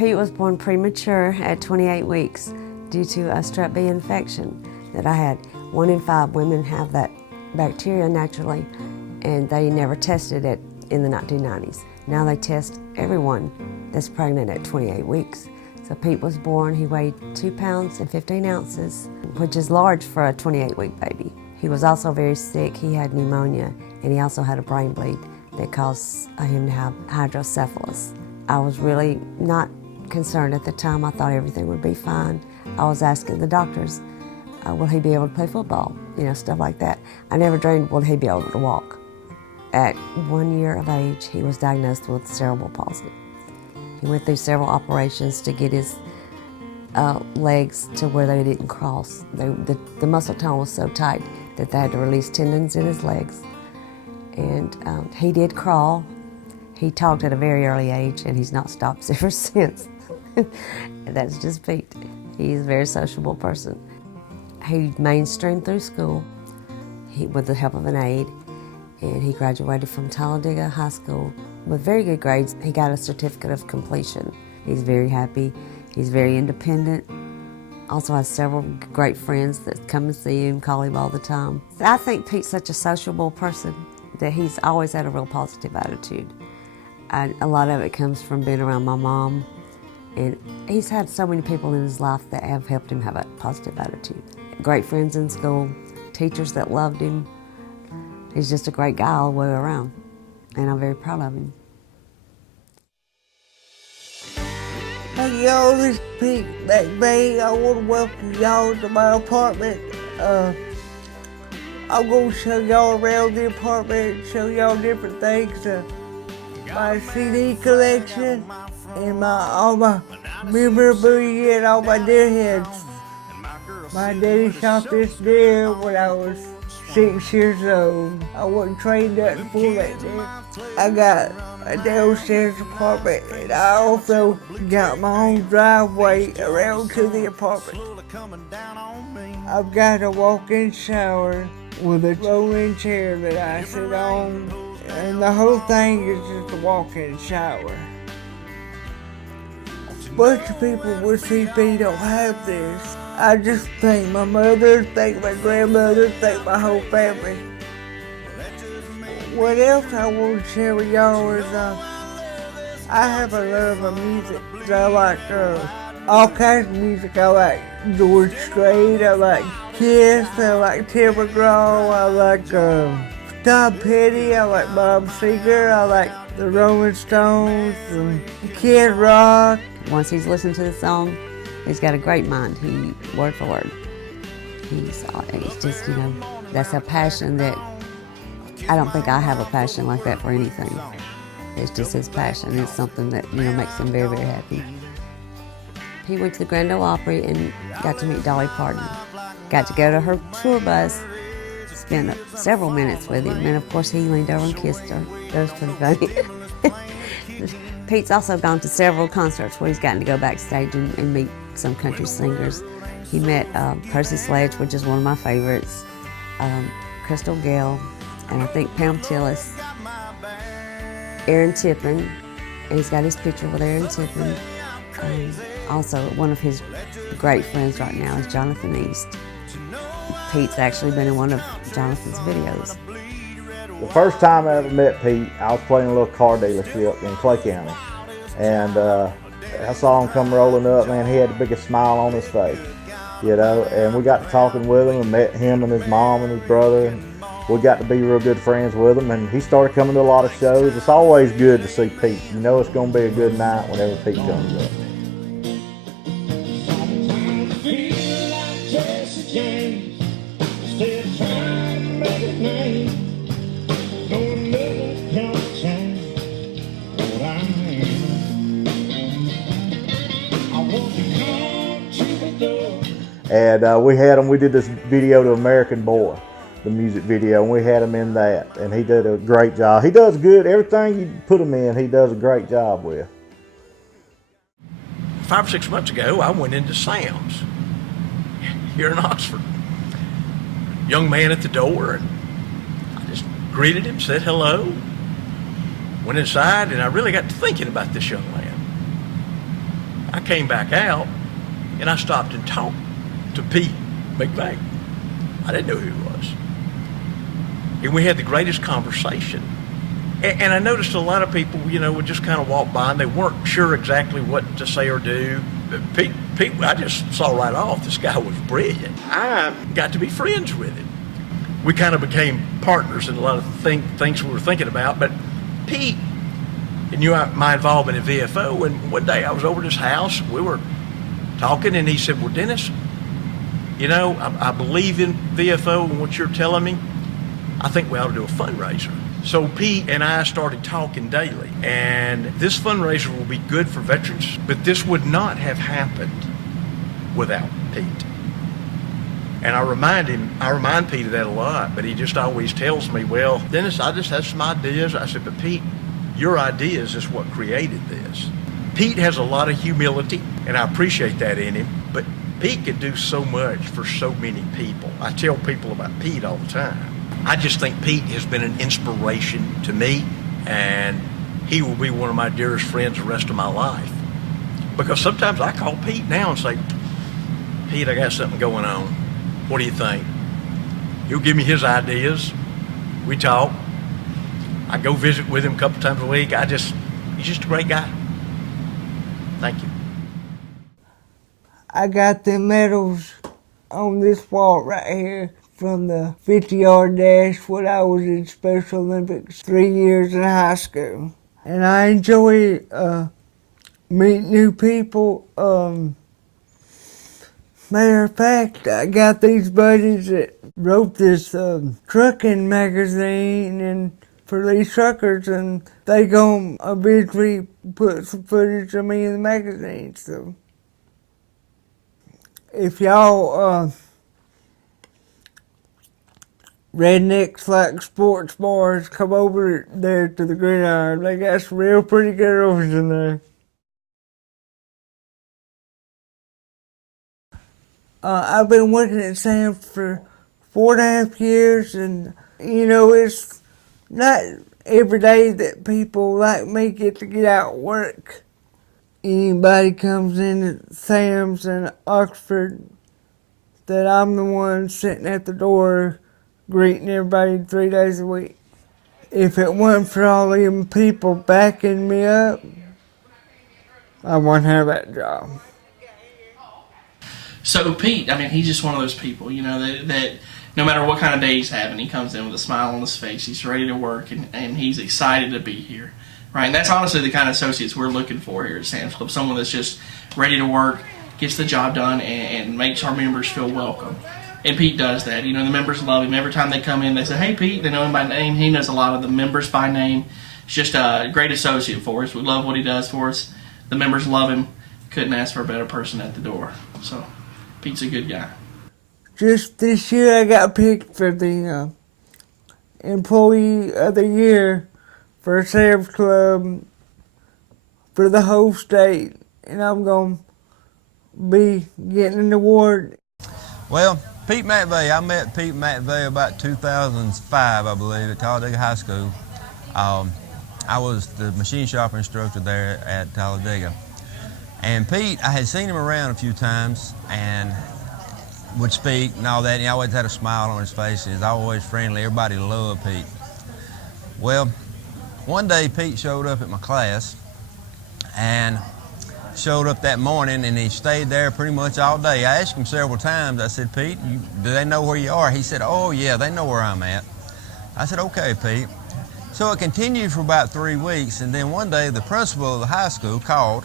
Pete was born premature at 28 weeks due to a strep B infection that I had. 1 in 5 women have that bacteria naturally, and they never tested it in the 1990s. Now they test everyone that's pregnant at 28 weeks. So Pete was born, he weighed 2 pounds and 15 ounces, which is large for a 28-week baby. He was also very sick. He had pneumonia, and he also had a brain bleed that caused him to have hydrocephalus. I was really not concerned at the time. I thought everything would be fine. I was asking the doctors, will he be able to play football? You know, stuff like that. I never dreamed, will he be able to walk? At 1 year of age, he was diagnosed with cerebral palsy. He went through several operations to get his legs to where they didn't cross. The muscle tone was so tight that they had to release tendons in his legs. And he did crawl. He talked at a very early age, and he's not stopped ever since. That's just Pete. He's a very sociable person. He mainstreamed through school with the help of an aide, and he graduated from Talladega High School with very good grades. He got a certificate of completion. He's very happy. He's very independent. Also has several great friends that come and see him, call him all the time. I think Pete's such a sociable person that he's always had a real positive attitude. A lot of it comes from being around my mom, and he's had so many people in his life that have helped him have a positive attitude. Great friends in school, teachers that loved him. He's just a great guy all the way around, and I'm very proud of him. Hey y'all, this is Pete McVey. I want to welcome y'all to my apartment. I'm going to show y'all around the apartment, show y'all different things. My CD collection and all my memorabilia and all my deer heads. My daddy shot this deer when I was 6 years old. I wasn't trained nothing for that deer. I got a downstairs apartment, and I also got my own driveway around to the apartment. I've got a walk-in shower with a rolling chair that I sit on, and the whole thing is just a walk-in shower. A bunch of people with CP don't have this. I just thank my mother, thank my grandmother, thank my whole family. What else I want to share with y'all is I have a love of music. I like all kinds of music. I like George Strait, I like Kiss, I like Tim McGraw, I like Tom Petty, I like Bob Seger, I like the Rolling Stones, and Kid Rock. Once he's listened to the song, he's got a great mind. He, word for word. He's just, you know, that's a passion that I don't think I have a passion like that for anything. It's just his passion. It's something that, you know, makes him very, very happy. He went to the Grand Ole Opry and got to meet Dolly Parton. Got to go to her tour bus, spent several minutes with him, and of course he leaned over and kissed her. That was pretty funny. Pete's also gone to several concerts where he's gotten to go backstage and meet some country singers. He met Percy Sledge, which is one of my favorites, Crystal Gale, and I think Pam Tillis, Aaron Tippin, and he's got his picture with Aaron Tippin. Also, one of his great friends right now is Jonathan East. Pete's actually been in one of Jonathan's videos. The first time I ever met Pete, I was playing a little car dealership in Clay County. And I saw him come rolling up, man, he had the biggest smile on his face, you know, and we got to talking with him and met him and his mom and his brother, and we got to be real good friends with him, and he started coming to a lot of shows. It's always good to see Pete. You know it's going to be a good night whenever Pete comes up. And we did this video to American Boy, the music video, and we had him in that, and he did a great job. He does good, everything you put him in, he does a great job with. 5 or 6 months ago, I went into Sam's here in Oxford. Young man at the door, and I just greeted him, said hello, went inside, and I really got to thinking about this young man. I came back out and I stopped and talked to Pete McVey. I didn't know who he was. And we had the greatest conversation. And I noticed a lot of people, would just kind of walk by and they weren't sure exactly what to say or do. But Pete, I just saw right off this guy was brilliant. I got to be friends with him. We kind of became partners in a lot of things we were thinking about. But Pete knew my involvement in VFO, and one day I was over at his house, we were talking, and he said, well, Dennis, I believe in VFO and what you're telling me. I think we ought to do a fundraiser. So Pete and I started talking daily, and this fundraiser will be good for veterans, but this would not have happened without Pete. And I remind Pete of that a lot, but he just always tells me, well, Dennis, I just have some ideas. I said, but Pete, your ideas is what created this. Pete has a lot of humility, and I appreciate that in him, but Pete can do so much for so many people. I tell people about Pete all the time. I just think Pete has been an inspiration to me, and he will be one of my dearest friends the rest of my life. Because sometimes I call Pete now and say, Pete, I got something going on. What do you think? He'll give me his ideas. We talk. I go visit with him a couple times a week. He's just a great guy. Thank you. I got the medals on this wall right here from the 50-yard dash when I was in Special Olympics 3 years in high school. And I enjoy meeting new people. Matter of fact, I got these buddies that wrote this trucking magazine and for these truckers, and they gonna eventually put some footage of me in the magazine. So if y'all rednecks like sports bars, come over there to the Gridiron. They got some real pretty girls in there. I've been working at Sam for 4.5 years, and it's not every day that people like me get to get out and work. Anybody comes in at Sam's in Oxford, that I'm the one sitting at the door greeting everybody 3 days a week. If it wasn't for all them people backing me up, I wouldn't have that job. So Pete, he's just one of those people, that no matter what kind of day he's having, he comes in with a smile on his face. He's ready to work, and he's excited to be here, right? And that's honestly the kind of associates we're looking for here at Sam's Club, someone that's just ready to work, gets the job done, and makes our members feel welcome. And Pete does that. The members love him. Every time they come in, they say, hey, Pete. They know him by name. He knows a lot of the members by name. He's just a great associate for us. We love what he does for us. The members love him. Couldn't ask for a better person at the door. So Pete's a good guy. Just this year, I got picked for the Employee of the Year for Cerebral Club for the whole state. And I'm going to be getting an award. Well, Pete McVey, I met Pete McVey about 2005, I believe, at Talladega High School. I was the machine shop instructor there at Talladega. And Pete, I had seen him around a few times and would speak and all that, and he always had a smile on his face. He was always friendly. Everybody loved Pete. Well, one day Pete showed up at my class and showed up that morning, and he stayed there pretty much all day. I asked him several times, I said, Pete, do they know where you are? He said, oh yeah, they know where I'm at. I said, okay, Pete. So it continued for about 3 weeks, and then one day the principal of the high school called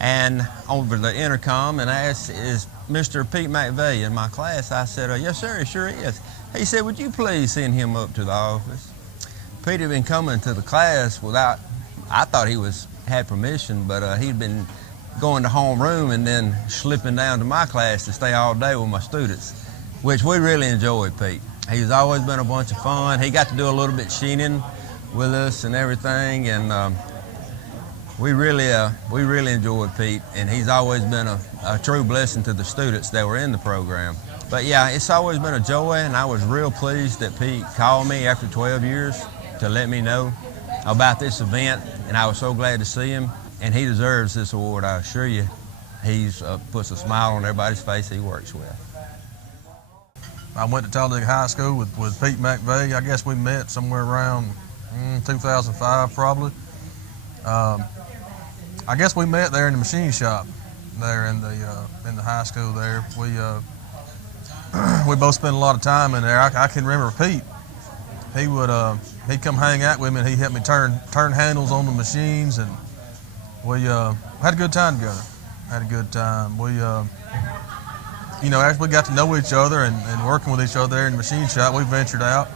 and over the intercom and asked, is Mr. Pete McVey in my class? I said, yes sir, he sure is. He said, would you please send him up to the office? Pete had been coming to the class without, I thought he had permission, but he'd been going to homeroom and then slipping down to my class to stay all day with my students, which we really enjoyed Pete. He's always been a bunch of fun. He got to do a little bit sheening with us and everything, and we really enjoyed Pete, and he's always been a true blessing to the students that were in the program. But yeah, it's always been a joy, and I was real pleased that Pete called me after 12 years to let me know about this event, and I was so glad to see him. and he deserves this award, I assure you. He's puts a smile on everybody's face he works with. I went to Talladega High School with Pete McVey. I guess we met somewhere around 2005 probably. I guess we met there in the machine shop there in the high school there. We both spent a lot of time in there. I can remember Pete. He'd come hang out with me and he'd help me turn handles on the machines, and we had a good time together. Had a good time. As we got to know each other and working with each other there in the machine shop, we ventured out.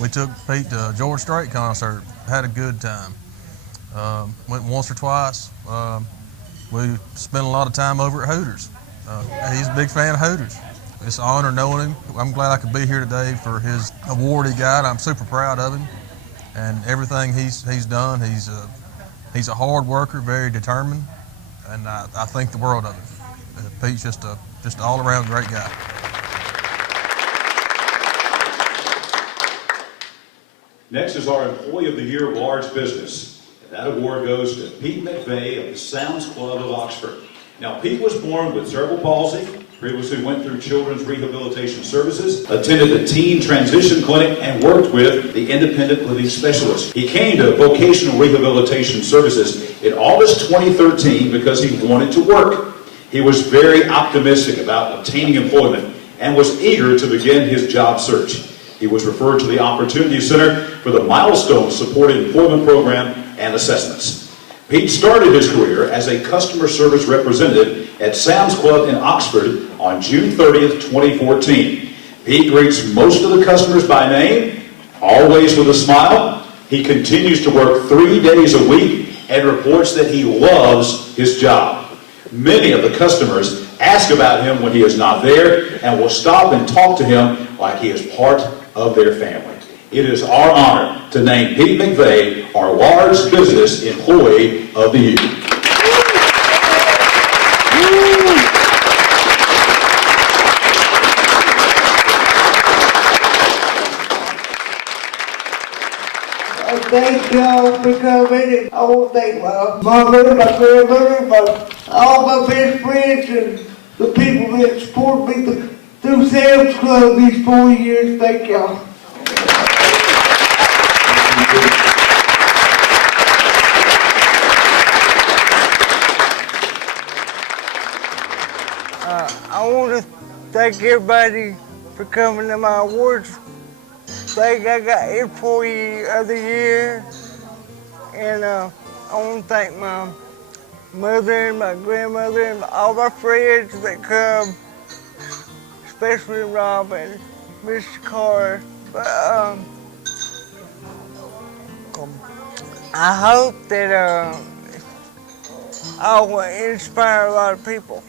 We took Pete to a George Strait concert. Had a good time. Went once or twice. We spent a lot of time over at Hooters. He's a big fan of Hooters. It's an honor knowing him. I'm glad I could be here today for his award he got. I'm super proud of him and everything he's done. He's a hard worker, very determined, and I think the world of him. Pete's just an all-around great guy. Next is our Employee of the Year of Large Business. And that award goes to Pete McVey of the Sounds Club of Oxford. Now, Pete was born with cerebral palsy, previously went through Children's Rehabilitation Services, attended the Teen Transition Clinic, and worked with the Independent Living Specialist. He came to Vocational Rehabilitation Services in August 2013 because he wanted to work. He was very optimistic about obtaining employment and was eager to begin his job search. He was referred to the Opportunity Center for the Milestone Supported Employment Program and Assessments. Pete started his career as a customer service representative at Sam's Club in Oxford on June 30th, 2014. Pete greets most of the customers by name, always with a smile. He continues to work 3 days a week and reports that he loves his job. Many of the customers ask about him when he is not there and will stop and talk to him like he is part of their family. It is our honor to name Pete McVey our Large Business Employee of the Year. Thank y'all for coming. I want to thank my mother, my grandmother, all my best friends, and the people that support me through Sam's Club these 4 years. Thank y'all. I want to thank everybody for coming to my awards. I got Employee of the Year, and I want to thank my mother and my grandmother and all my friends that come, especially Rob and Mr. Carr. But I hope that I will inspire a lot of people.